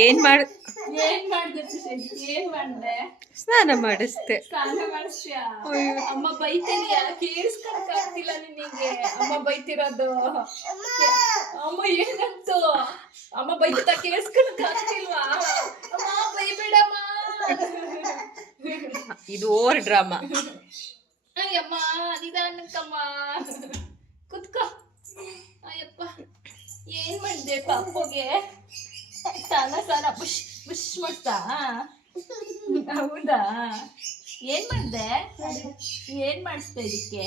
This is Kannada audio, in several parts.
ಏನ್ ಮಾಡ ಏನ್ ಮಾಡ್ದೆ ಏನ್ ಮಾಡ್ದೆ? ಸ್ನಾನ ಮಾಡಿಸ್ದೆ. ಸ್ನಾನ ಮಾಡಿಸ್ತೀಯಾ? ಅಮ್ಮ ಬೈತಿದ್ಯಾ? ಕೇಳಿಸ್ಕೊಳಕ್ ಆಗ್ತಿಲ್ಲ ನಿನಗೆ ಅಮ್ಮ ಬೈತಿರೋದು. ಅಮ್ಮ ಏನಂತು? ಅಮ್ಮ ಬೈತ ಕೇಳಿಸ್ಕೊಳಕ್ ಆಗ್ತಿಲ್ವಾ? ಅಮ್ಮ ಬೈಬೇಡಮ್ಮ. ಇದು ಓವರ್ ಡ್ರಾಮಾ. ಅಯ್ಯಮ್ಮ ನಿಧಾನಕ್ಕಮ್ಮ ಕುತ್ಕೋ. ಅಯ್ಯಪ್ಪ ಏನ್ ಮಾಡಿದೆ ಪಾಪುಗೆ? ಸ್ನಾನ ಬುಷ್ ಬುಷ್ ಮಾಡ್ತಾ? ಹೌದಾ? ಏನ್ ಮಾಡ್ದೆ? ಏನ್ ಮಾಡಿಸ್ದೆ ಇದಕ್ಕೆ?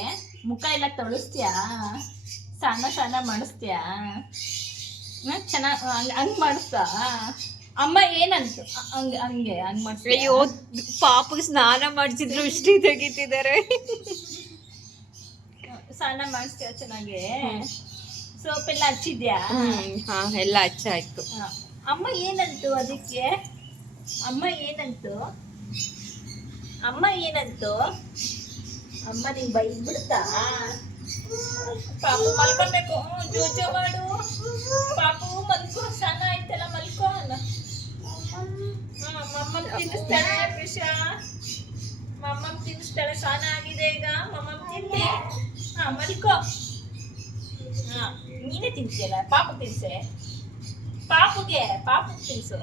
ಮುಖ ಎಲ್ಲ ತೊಳಸ್ತೀಯಾ? ಸ್ನಾನ ಮಾಡಿಸ್ತೀಯಾ? ಚೆನ್ನಾಗ್ ಹಂಗ್ ಮಾಡಿಸ್ತಾ? ಅಮ್ಮ ಏನಂತು? ಹಂಗ್ ಮಾಡಿಸ್ತೀಯ? ಅಯ್ಯೋ ಪಾಪಗೆ ಸ್ನಾನ ಮಾಡಿಸಿದ್ರು ಇಷ್ಟಿ ತೆಗಿತಿದ್ದಾರೆ. ಸ್ನಾನ ಮಾಡಿಸ್ತೀಯ ಚೆನ್ನಾಗಿ? ಸೋಪ್ ಎಲ್ಲ ಹಚ್ಚಿದ್ಯಾ? ಹಾ ಎಲ್ಲ ಹಚ್ಚಾಯ್ತು. ಅಮ್ಮ ಏನಂತು ಅದಕ್ಕೆ? ಅಮ್ಮ ಏನಂತು? ಅಮ್ಮ ನೀನ್ ಬೈದ್ಬಿಡ್ತಾ? ಪಾಪು ಮಲ್ಕೊಬೇಕು. ಜೋಜೋ ಮಾಡು ಪಾಪು, ಮಲ್ಕೋ. ಸ್ನಾನ ಆಯ್ತಲ್ಲ, ಮಲ್ಕೋ. ಮಮ್ಮ ತಿನ್ನಿಸ್ತಾಳೆ ವಿಷ. ಮಮ್ಮ ತಿನ್ನಿಸ್ತಾಳೆ. ಸ್ನಾನ ಆಗಿದೆ ಈಗ. ಮಮ್ಮ ತಿನ್ನಿ. ಮಲ್ಕೋ. ನೀನೇ ತಿನ್ಸಿಯಲ್ಲ, ಪಾಪು ತಿನ್ಸೆ. ಪಾಪು ತಿನ್ಸು.